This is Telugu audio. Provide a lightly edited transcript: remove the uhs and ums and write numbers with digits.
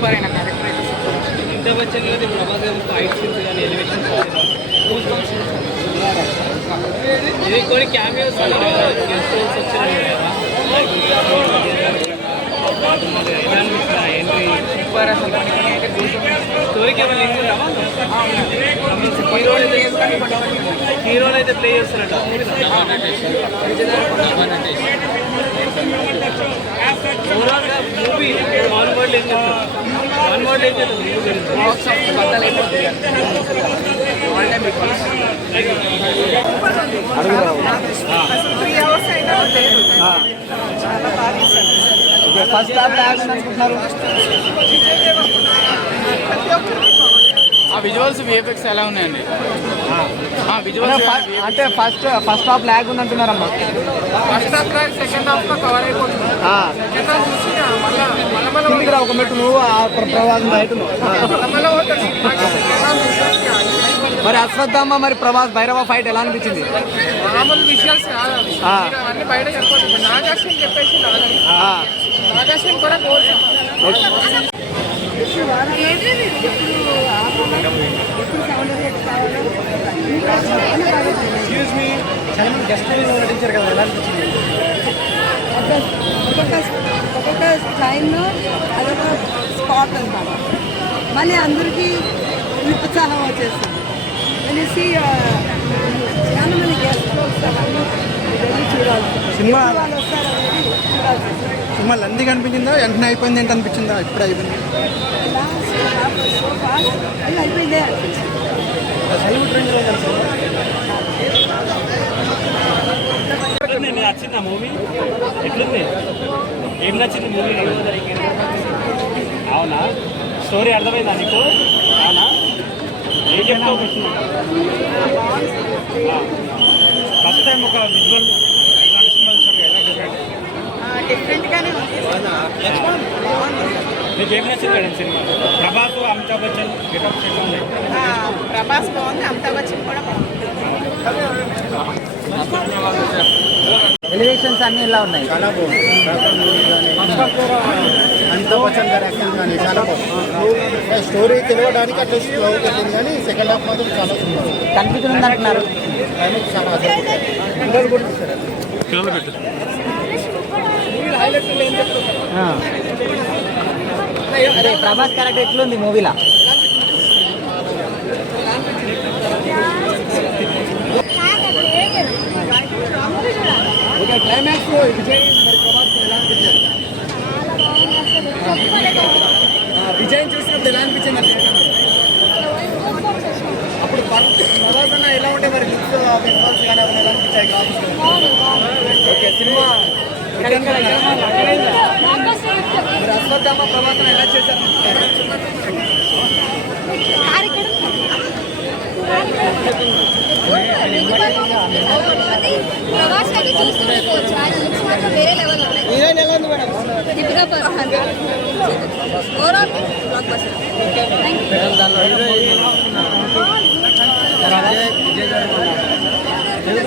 సూపర్ అయిన క్యారెక్టర్ అయితే సూపర్. అమితాబ్ బచ్చన్ గారి ప్రభాస్ గారి ఫైట్ సీన్స్ కానీ ఎలివేషన్ ఇది కొన్ని క్యామియోస్ గెస్ట్ రోల్స్ వచ్చినాయి కదా ఎంట్రీ సూపర్ అసలు మనకి అయితే స్టోరీకి ఏమైనా లింక్ ఉందా హీరోలు అయితే ప్లే చేస్తున్నట్టు ఓవరాల్గా మూవీ వన్ వర్డ్ ఏం చెప్తారు బాక్స్ ఆఫీస్ బద్దలు అయిపోతుంది. All time big boss. 3 hours అయినా లేదు. చాలా బాగా తీశారు. ఫస్ట్ హాఫ్ లాగ్ అనుకుంటున్నారు. ప్రతి ఒక్కరు ఆ విజువల్స్ విఎఫ్ఎక్స్ ఎలా ఉన్నాయండి? విజువల్స్ అంటే ఫస్ట్ హాఫ్ లాగ్ ఉంది అంటున్నారమ్మా. First half lag second half లో కవర్ అయిపోతుంది. సెకండ్ హాఫ్ చూసి మళ్ళీ ఒక మెట్టు నువ్వు ప్రభాస్ బయట మరి అశ్వత్థామ మరి ప్రభాస్ భైరవ ఫైట్ ఎలా అనిపించింది? మామూలు విజువల్స్ కాదు అన్ని బయట చెప్పొచ్చు. నాగార్జున చెప్పేసి నాగార్జున కూడా ఒక్కొక్క టైంలో అదొక స్పాట్ అనమాట. మళ్ళీ అందరికీ ఉత్సాహం వచ్చేస్తుంది. అనేసి చాలా మంది గెస్ట్లు వస్తారు, చూడాలి. సినిమా వాళ్ళు వస్తారు అనేది చూడాల్సి. సినిమా లంది కనిపించిందా? వెంటనే అయిపోయింది ఏంటి అనిపించిందా? ఇప్పుడు అయిపోయింది అది అయిపోయిందే అనిపించింది. నచ్చిందా మూవీ? ఎట్లుంది? ఏం నచ్చింది మూవీ? అవునా? స్టోరీ అర్థమైందా నీకు? అవునా? ఏం చెప్తావు? ఫస్ట్ టైం ఒక విజువల్ డిఫరెంట్గానే మీకు ఏం నచ్చింది madam cinema? Prabhas Amitabh Bachchan getup ఉన్నాయి. ప్రభాస్ బాగుంది, అమితాబ్ బచ్చన్ కూడా బాగుంది. ఎలివేషన్స్ అన్నీ ఇలా ఉన్నాయి. చాలా బాగుంది. అమితాబ్ బచ్చన్ గారి యాక్టింగ్ కానీ చాలా బాగుంది. స్టోరీ తెలియడానికి అట్లా స్లో అవుతుంది కానీ సెకండ్ హాఫ్ మాత్రం చాలా కనిపిస్తుంది అంటున్నారు. చాలా పిల్లలు కూడా చూస్తారు. అదే ప్రభాస్ క్యారెక్టర్ ఎట్లుంది మూవీలో? క్లైమాక్స్ విజయ్ మరి ప్రభాస్ ఎలా అనిపించింది? విజయ్ చూసినప్పుడు ఎలా అనిపించింది? అప్పుడు ప్రభాస్ అన్న ఎలా ఉంటే మరి లుక్స్ విజువల్స్ కానీ అవన్నీ ఎలా అనిపించాయి? ఓకే సినిమా మరి అశ్వత్థామ ప్రభాస్ అన్న ఎలా చేశారు? ప్రవాస్ గారిని చూసుకోవచ్చు. ఆయన లుక్స్ మాత్రం వేరే లెవెల్ ఉన్నాయి. హీరోయిన్ ఎలా ఉంది madam? Deepika Padukone overall block buster. Thank you.